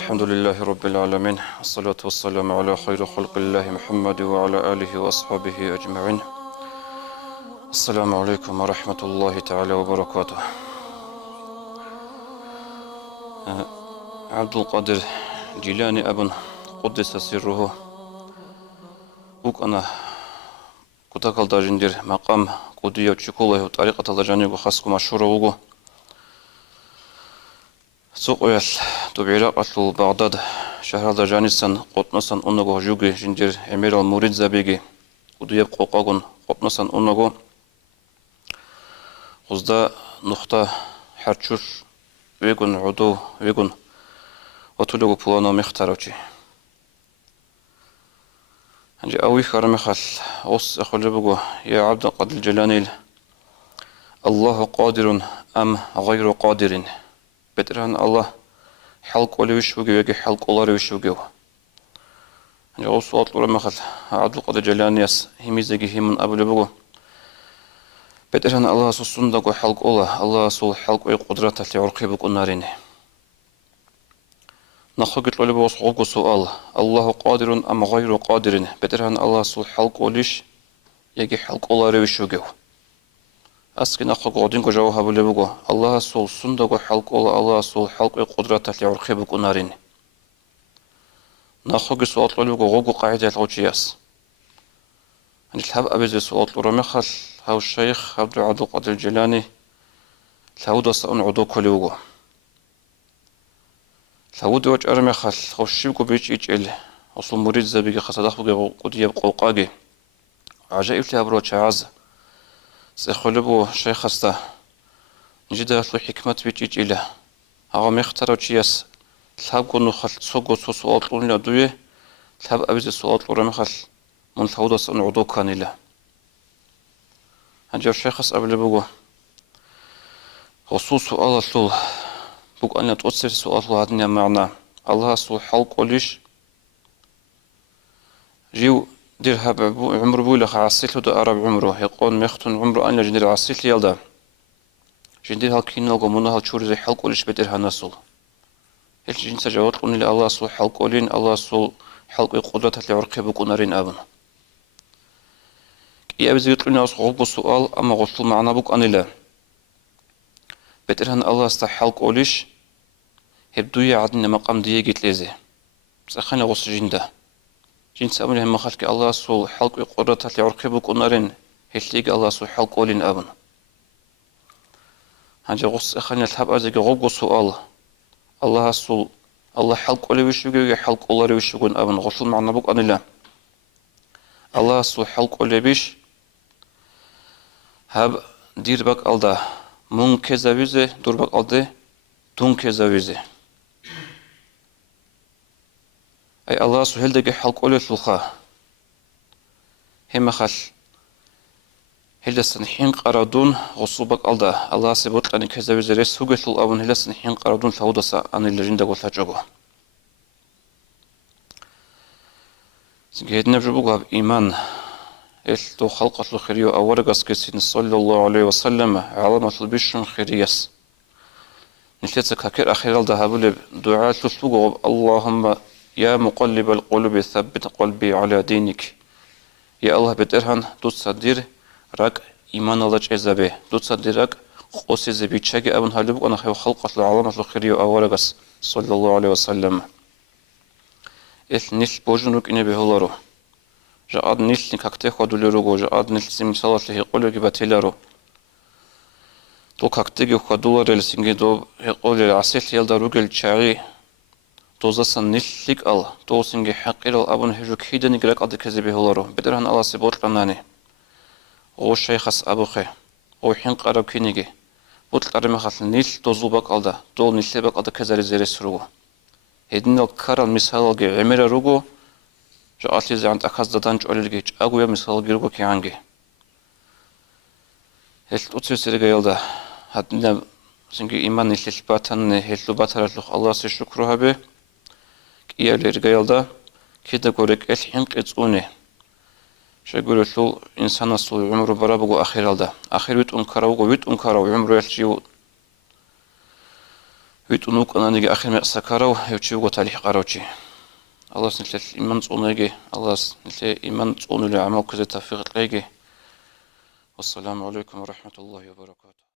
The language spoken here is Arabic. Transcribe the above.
الحمد لله رب العالمين، والصلاة والسلام على خير خلق الله محمد وعلى آله وأصحابه أجمعين. السلام عليكم ورحمة الله تعالى وبركاته. عبد القادر جيلاني أبن قدس سره بوك أنا كتاكل داجندير مقام قدية تشكوله وطريقة الله خاصكم مشهوره سوق ويل تبعيرات بغداد شهر جانسان قطنسان أنغو جوجي جندير أمير المورد زبيجي قدية قوقاغون قطنسان أنغو غزدا نقطة حرچوش ويغون عدو ويغون وطلقو بوانو مختاروچي هنجي أوي خرمي خال غص أخلبغو يا عبد القادر الجيلاني الله قادر أم غير قادر بتران الله حلق ولا وشوجي وجه حلق ولا وشوجي يعني أوصل لورا مخل عبد القادر الجيلاني هميزجي هم من أبو لبغو بتران الله سصندق حلق الله سول حلق وقدرة لعرقبك النارين نخرج لبغو صعوق سؤال الله قادر أم غير قادر بتران الله سول حلق وليش يجي حلق ولا وشوجي أسكن أخوك غادين جواب لبغو الله سول صندوق حلق الله سول حلق قدرة لعرقبك نارين نأخذ سؤال لبغو غوغو قاعدة الغوتشياس أن الحب أبز سؤال رمخل هاو الشيخ عبد القادر الجيلاني ثاود صان عدو كلوغو ثاود وجه رمخل خوشيبكو بيج إجل وصل مريد زبيغي خصدخ بغو قدية بقوقاغي عجائب لابرو تشعاز سيخلبو شيخ استا نجد له حكمة بيجيج إله هغا مختارو تشياس تلابقو نخل تسوقو سوال لون لدوية تلاب أبيز سوال لورا مخل من ثوضة سن عدو كان إله هنجر شيخ اس أبلي بقو خصوص سؤال اللول بقو أن تؤثر سؤال الله هدنيا معنا الله سوال حلق وليش جيو دير هاب عمر بولا عسيت له أرب عمره يقول مختن عمره أنا جندير عسيت لي يلدا جندير هالكينو قمنا هالشور زي حلق وليش بدير هالنسول هل جنس جوات قلنا الله سو حلق ولين الله سو حلق قدرة لعرقه بكونارين أبن يا بزيد قلنا أصحاب السؤال أما غسل معنا بك أنا لا بدير هن الله است حلق وليش هبدو يعدنا مقام ديجت لزه سخنا غسل جنده جنس أمره ما خلق الله سول حلق قدرة لعرقبك ونارين هشليق الله سول حلق ولين أبن هنجا غص أخلنا الحب أرزق غوغو سؤال الله سول الله حلق ولا وشوغي حلق ولا وشوغن أبن غسل معنا بك أنا لا الله سول حلق ولا بيش هب دير بك ألدا من كذا ويزه دور بك ألدا دون كذا ويزه أي الله سهل دقي حلق أولي الخا هم خل هلسن حين قرادون غصوبك الله الله سبوت لأن كذا وزير سوقت الأبن هلسن حين قرادون فهودسا أن اللجنة قلت جوجو سجيت نبجبوها بإيمان إلتو خلقت الخيرية أورقس كسين صلى الله عليه وسلم علامة البشر خيريس نشلتك هكير أخير الذهب دعاء تسبقوا اللهم يا مقلب القلوب ثبت قلبي على دينك يا الله بترهن تصدر رك إيمان الله جزبه تصدر رك قصي زبيتشاق أبن هالبق أنا خلقت العالم الخيرية أولغس صلى الله عليه وسلم إث نيل بوجنوك إني بهولارو جاء نيل نكاكتة خدولارو جاء نيل سمسالة له يقولك بتيلارو تو كاكتة خدولار السنجي دو يقول العسل يلداروجل شاعي توزاسن نيلك ال توسنجي حقير الأبن هجوك هيدن يقرأ قد كذبه لارو بدرهن الله سبوت لناني او شيخس أبوخي او حين قرب كينيجي بوت قرم خاص نيل توزوبك الدا تو نيلبك قد كذا زيرس روغو هيدن الكار المثال جي عمر روغو جاءتي زعند أخذ دانج أوليجي أقوى مثال جيروغو كيانجي هل توتسيرجي يلدا هدنا سنجي إيمان نيل باتن هل باتر الله سشكرها به يالير جايلدا كده قولك الحين كتسوني شغل شو إنسان صل عمره برابو آخر الدا آخر ويت أنكره ويت أنكره عمره يلشيو ويتونوك أنا نيجي آخر ما سكروا يوتشيو قتالي قروتشي الله سنتل إيمان صونيجي الله سنتل إيمان صونو لعمل كذا تفيق ليجي والسلام عليكم ورحمة الله وبركاته.